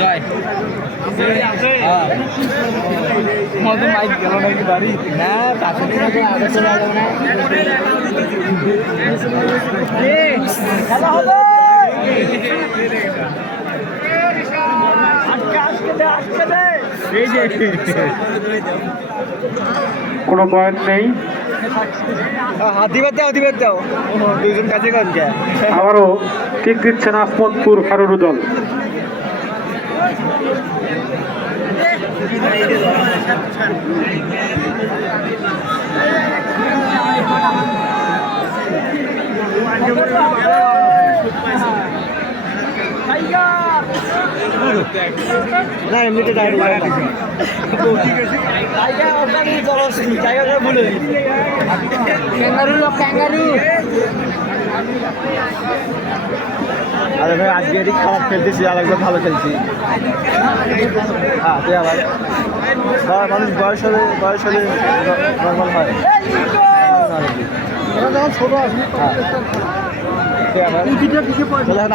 জয় mic গেল নাকি বাড়ি না পাশে খেলা হবে কোনো পয়েন্ট নেই। হাতিবাদ দাও দুজন কাছে করছে আবারও ঠিক দিচ্ছেন আসমতপুর হারুরু দল। না এমনিতে আরে ভাই আজকে এদিক খারাপ খেলতেছি আর একবার ভালো খেলছি। হ্যাঁ তুই আবার মানুষ বয়স হলে নর্মাল হয়। ছোট আসবি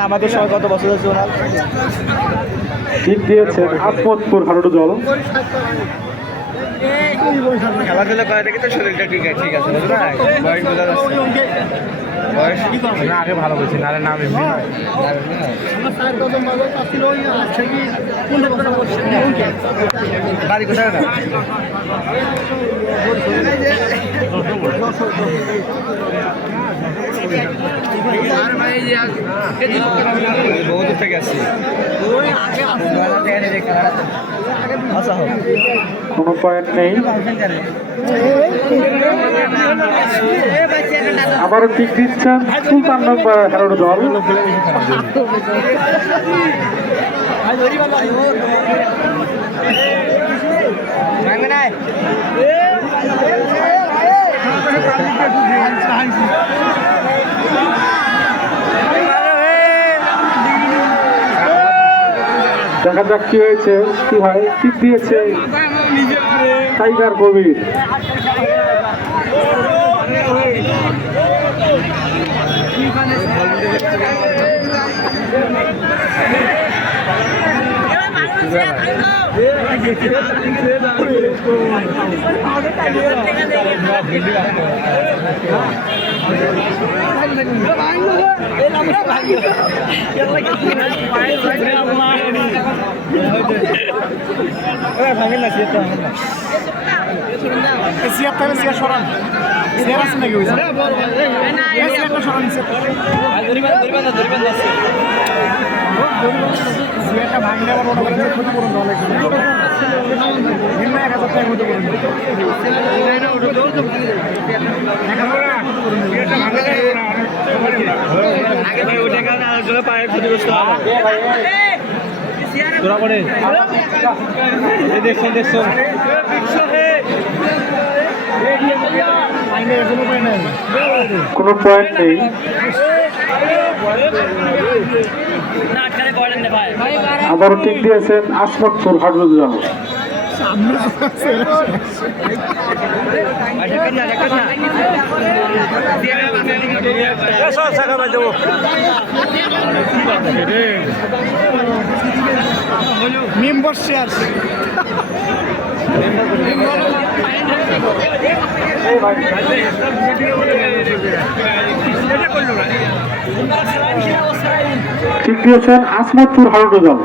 আমাদের সময় কত বছর আছে ওনার ঠিক দিয়েছেন আসমতপুর হারুরু দল। খেলাধুলা করে দেখে তো শরীরটা ঠিক আছে বুঝলো না বয়স বোঝা যাচ্ছে বয়স না আগে ভালো বলছি না নাম এমনি বাড়ি কোথায় না বহু দূর থেকে আসছি। আচ্ছা হোক কোনো পয়েন্ট নেই। আবারও ঠিক দিচ্ছেন সুলতাননগর হারুরু দল। দেখা যাক কি হয়েছে কি হয়। ঠিক দিয়েছে টাইগার কবির। কোনো পয়েন্ট নেই। আবারও ঠিক দিয়েছেন আসমতপুর হারুরু দল। মেম্বার শেয়ার ঠিক দিয়েছেন আসমতপুর হারুরু দল।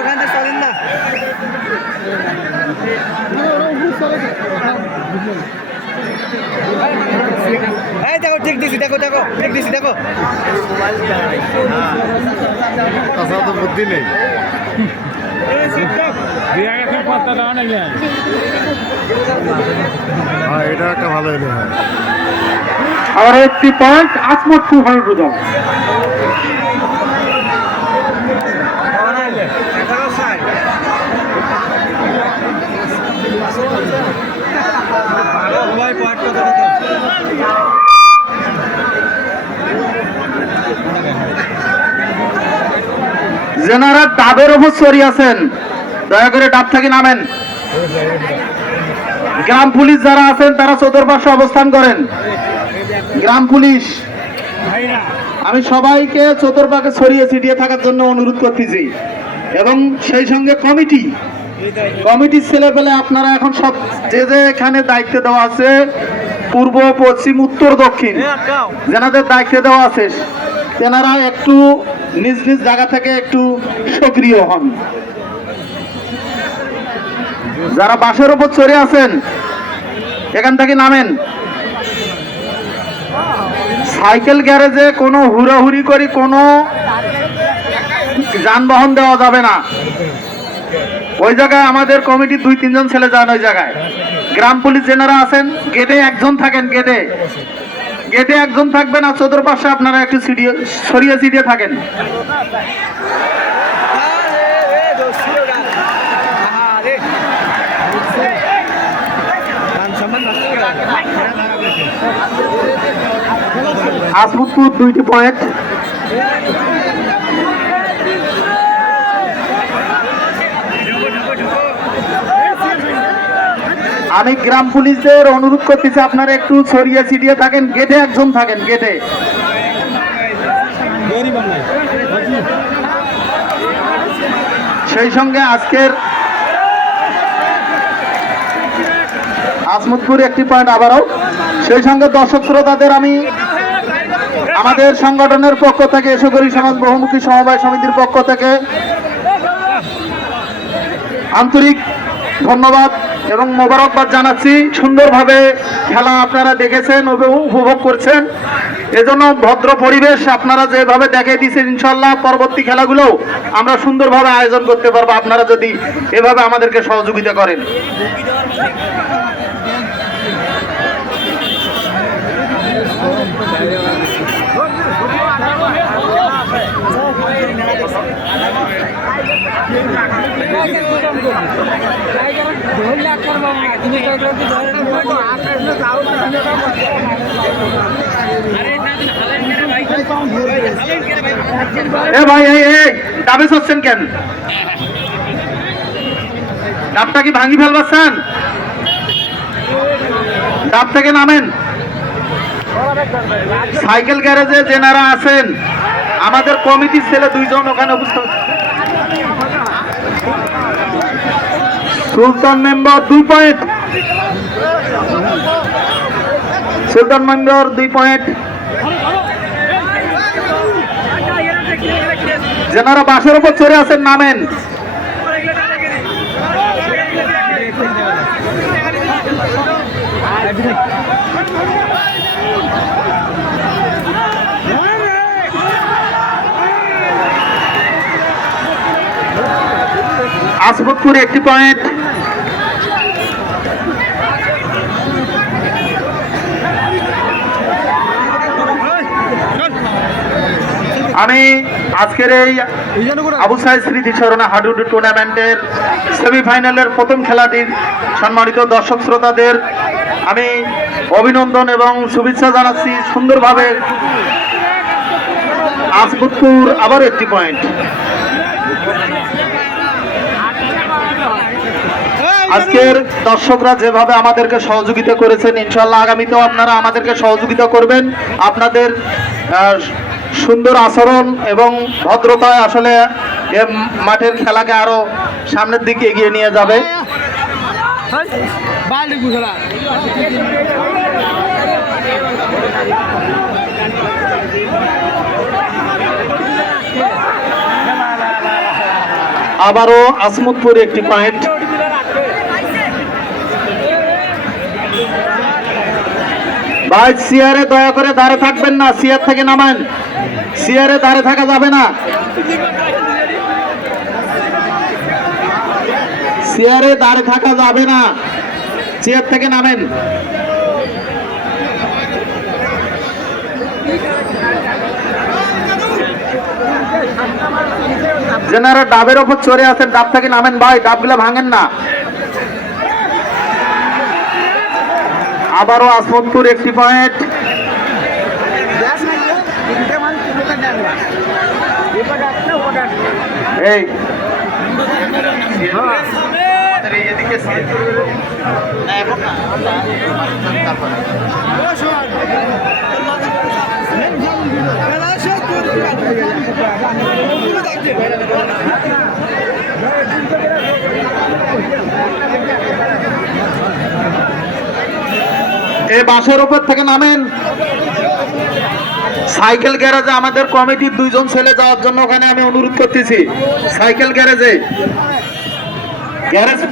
ওখান থেকে চলেন না দেখো ঠিক দিছি দেখো ঠিক দিছি দেখো তো বুদ্ধি নেই এটা একটা ভালো এলো হয়। আর একটি পয়েন্ট আসমতপুর হারুরু দল। ভাই পয়েন্ট কথা যেনারা ডাবের ওপর চড়িয়ে আছেন দয়া করে ডাব থেকে নামেন। গ্রাম পুলিশ যারা আছেন তারা চতুর্পাশে অবস্থান করেন। গ্রাম পুলিশ, আমি সবাইকে চতুর্পাশে ছড়িয়ে ছিটিয়ে থাকার জন্য অনুরোধ করতেছি এবং সেই সঙ্গে কমিটির ছেলেপেলে আপনারা এখন সব যে এখানে দায়িত্ব দেওয়া আছে, পূর্ব পশ্চিম উত্তর দক্ষিণ যেনাদের দায়িত্ব দেওয়া আছে, তেনারা একটু নিজ নিজ জায়গা থেকে একটু সক্রিয় হন। যারা বাসের উপর চড়ে আছেন এখান থেকে নামেন। সাইকেল গ্যারেজে কোনো হুড়াহুড়ি করে কোনো যানবাহন দেওয়া যাবে না। ওই জায়গায় আমাদের কমিটির 2-3 জন ছেলে যান ওই জায়গায়। গ্রাম পুলিশ যেনারা আছেন গেটে একজন থাকেন, গেটে একজন থাকবেন আর চতুর্পাশে আপনারা একটু ছড়িয়ে ছিটিয়ে থাকেন। আসমতপুর 2টি পয়েন্ট। আমি গ্রাম পুলিশদের অনুরোধ করতেছি আপনারা একটু ছড়িয়ে ছিটিয়ে থাকেন, গেটে একজন থাকেন, গেটে। সেই সঙ্গে আজকের আসমতপুর একটি পয়েন্ট আবারও। সেই সঙ্গে দর্শক শ্রোতাদের আমি আমাদের সংগঠনের পক্ষ থেকে, এসগরি সমাজ বহুমুখী সমবায় সমিতির পক্ষ থেকে আন্তরিক ধন্যবাদ এবং মোবারকবাদ জানাচ্ছি। সুন্দরভাবে খেলা আপনারা দেখেছেন, উপভোগ করছেন, এজন্য ভদ্র পরিবেশ আপনারা যেভাবে দেখিয়ে দিয়েছেন, ইনশাল্লাহ পরবর্তী খেলাগুলো আমরা সুন্দরভাবে আয়োজন করতে পারবো আপনারা যদি এভাবে আমাদেরকে সহযোগিতা করেন। ভাই এই ডাবে চড়ছেন কেন? ডাবটা কি ভাঙি ফেলবাচ্ছেন? ডাব থেকে নামেন। সাইকেল গ্যারেজে যেনারা আছেন আমাদের কমিটির ছেলে 2 জন ওখানে উপস্থিত। সুলতান মেম্বার 2 পয়েন্ট, সুলতান মেম্বার 2 পয়েন্ট। যেনারা বাসের উপর চড়ে আছেন নামেন। আসমতপুর 1টি পয়েন্ট। আমি আজকের এই আবু সাইদ স্মৃতি স্মরণে হাডুডু টুর্নামেন্টের সেমিফাইনালের প্রথম খেলাটির সম্মানিত দর্শক শ্রোতাদের আমি অভিনন্দন এবং শুভেচ্ছা জানাচ্ছি। সুন্দরভাবে আসমতপুর আবার 1টি পয়েন্ট। আজকের দর্শকরা যেভাবে আমাদেরকে সহযোগিতা করেছেন, ইনশাল্লাহ আগামীতেও আপনারা আমাদেরকে সহযোগিতা করবেন। আপনাদের সুন্দর আচরণ এবং ভদ্রতায় আসলে মাঠের খেলাকে আরো সামনের দিকে এগিয়ে নিয়ে যাবে। আবারও আসমতপুর 1টি পয়েন্ট। ভাই চেয়ারে দয়া করে দাঁড়ে থাকবেন না, চেয়ার থেকে নামেন। চেয়ারে দাঁড়ে থাকা যাবে না, চেয়ারে দাঁড়ে থাকা যাবে না, চেয়ার থেকে নামেন। যেনারা ডাবের ওপর চড়ে আছেন ডাব থেকে নামেন ভাই, ডাবগুলা ভাঙেন না। আবারও আসমতপুর একটি পয়েন্ট। এই এই বাসের উপর থেকে নামেন। সাইকেল গ্যারেজে আমাদের কমিটির 2 জন ছেলে যাওয়ার জন্য ওখানে আমি অনুরোধ করতেছি। সাইকেল গ্যারেজ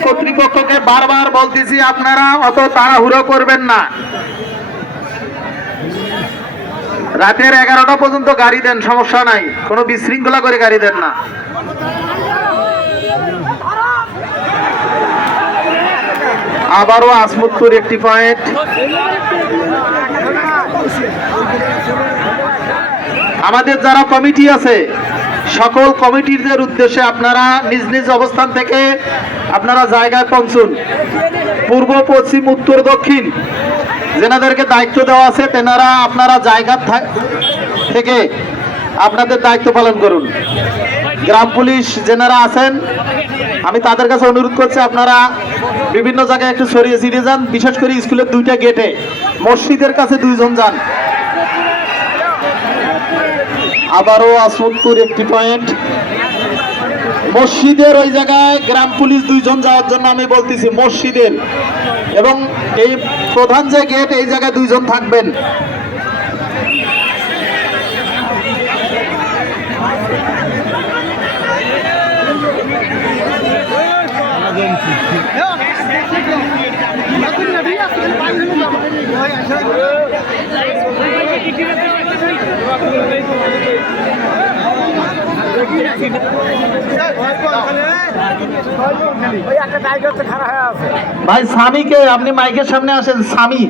কর্তৃপক্ষকে বারবার বলতেছি, আপনারা অত তাড়াহুড়ো করবেন না। রাতের 11টা পর্যন্ত গাড়ি দেন, সমস্যা নাই, কোনো বিশৃঙ্খলা করে গাড়ি দেন না। আবারও আসমতপুর একটি পয়েন্ট। আমাদের যারা কমিটি আছে সকল কমিটিদের উদ্দেশ্যে আপনারা নিজ নিজ অবস্থান থেকে আপনারা জায়গায় পৌঁছুন। পূর্ব, পশ্চিম, উত্তর, দক্ষিণ যেনাদেরকে দায়িত্ব দেওয়া আছে তেনারা আপনারা জায়গা থেকে আপনাদের দায়িত্ব পালন করুন। গ্রাম পুলিশ যেনারা আছেন আমি তাদের কাছে অনুরোধ করছি, আপনারা বিভিন্ন জায়গায় একটু ছড়িয়ে ছিটিয়ে যান, বিশেষ করে স্কুলের 2টা গেটে, মসজিদের কাছে 2 জন যান। আবারও আসমতপুর একটি পয়েন্ট। মসজিদের ওই জায়গায় গ্রাম পুলিশ 2 জন যাওয়ার জন্য আমি বলতেছি, মসজিদের এবং এই প্রধান যে গেট এই জায়গায় 2 জন থাকবেন। ভাই স্বামীকে আপনি মাইকের সামনে আসেন। স্বামী